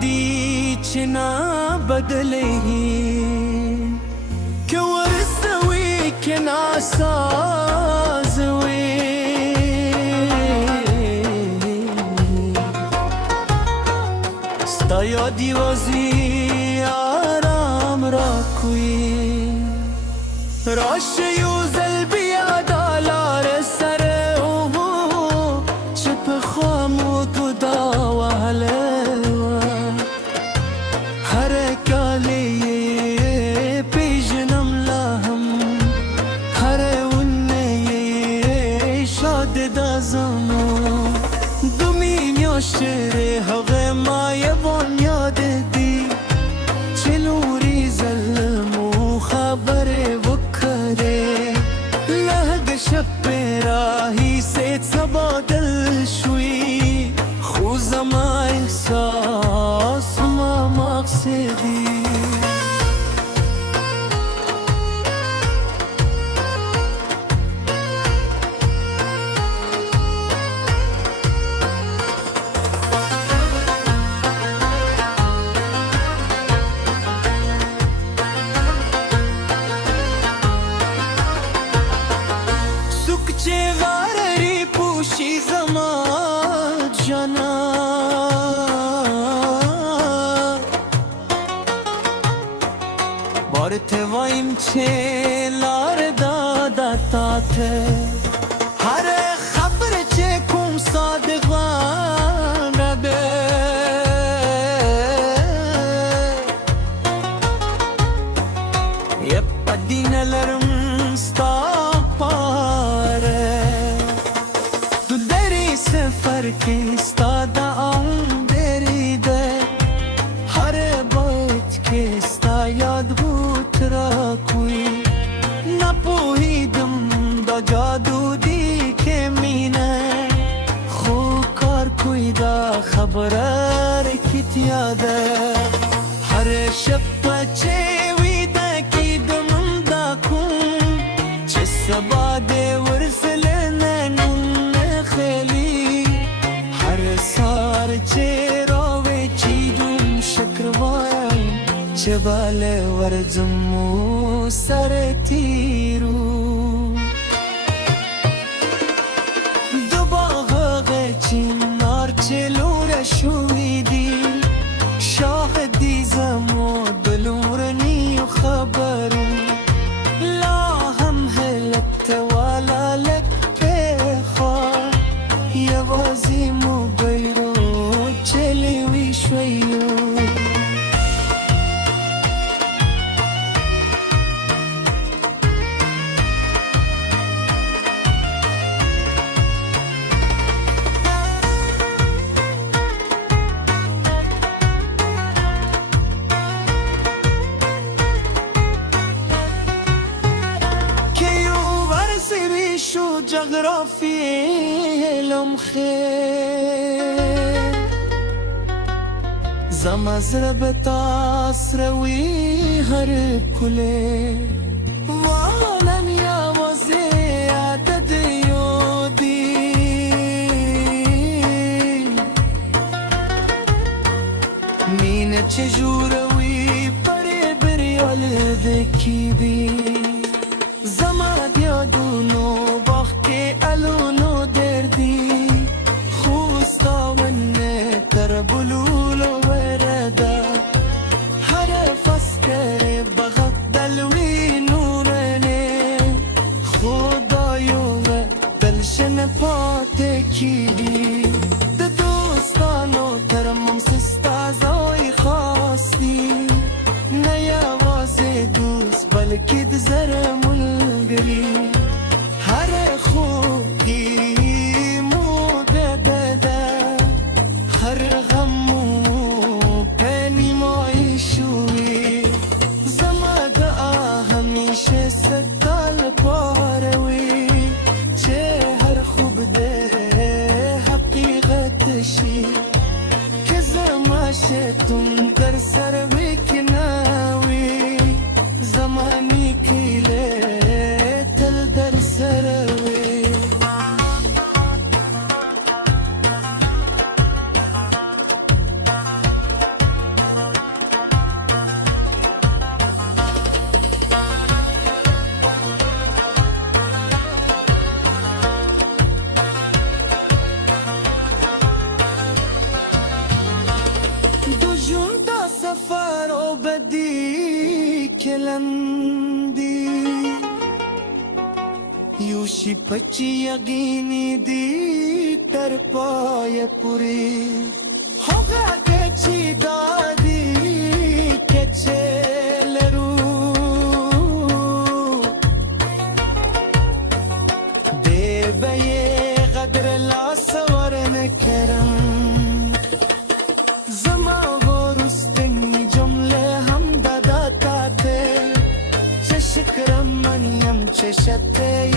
دي چنا بدلهی که ورسوی که ناسازوی ستا یادی وزی آرام را کوی راشه یوزل بیادالار سر اومو چپ خامو گدا و حلوه هر کالی پیجنم لهم هر اونه شاد دازمو دومی میاشتره هغه ما یبان یاد دی چلوری ظلمو خبر وکره لهد شب راهی سید سبادل شوی خوزما احساس ما مقصدی چه غرری پوشی زما جانا بارت وایم چه لار دادا تاته هر خبر چه کم صادقان ربه یپا دین لرم ستا سفر کی ستا آن بریده هر باید که ستا یاد بود را کوی نپوهیدم دا جادو دی که مینه خو کار کوی دا خبره رکیت یاده هر شب پچه ویده کی دمم دا کن چه سباده ورسلنه نون خیلی سار چه راوی چیدم شکر وایم چه باله ورزمو سر تیرو دو باغ چینار چلور شویدی شاهدی زمو دلورنی و خبرم لا هم هلت والا لک بخواه یوازی مو بیرو چلیوی شویو شو جغرافی علم خیر زمازر بتاس روی هر کله وعالم یا وزی عدد یودی مینه چجوروی پری بریال دکی بی زمان یادونو باختی الونو دردی خوستا ونه تر بلولو ورده هر فسکر بغت دلوی نورنه خدایو دلشن پاته کی بی ده دوستانو ترمم سستا زای خواستی نیواز دوست بلکه ده زر ملگری هر خوبی مو بده هر غمو پنی مای شوی زماده همیشه ستال پاروی چه هر خوب ده حقیقت شی که زماشتون در سر بکناوی زمانی کیله تل در سروی بدی کلندی یوشی پچی یقینی دی در پای پوری ہوگا که چی دادی که چلرو دی به قدر لا سور نکرم زما ورستنی جمله هم دادا تاته چه شکرم منیم چه شته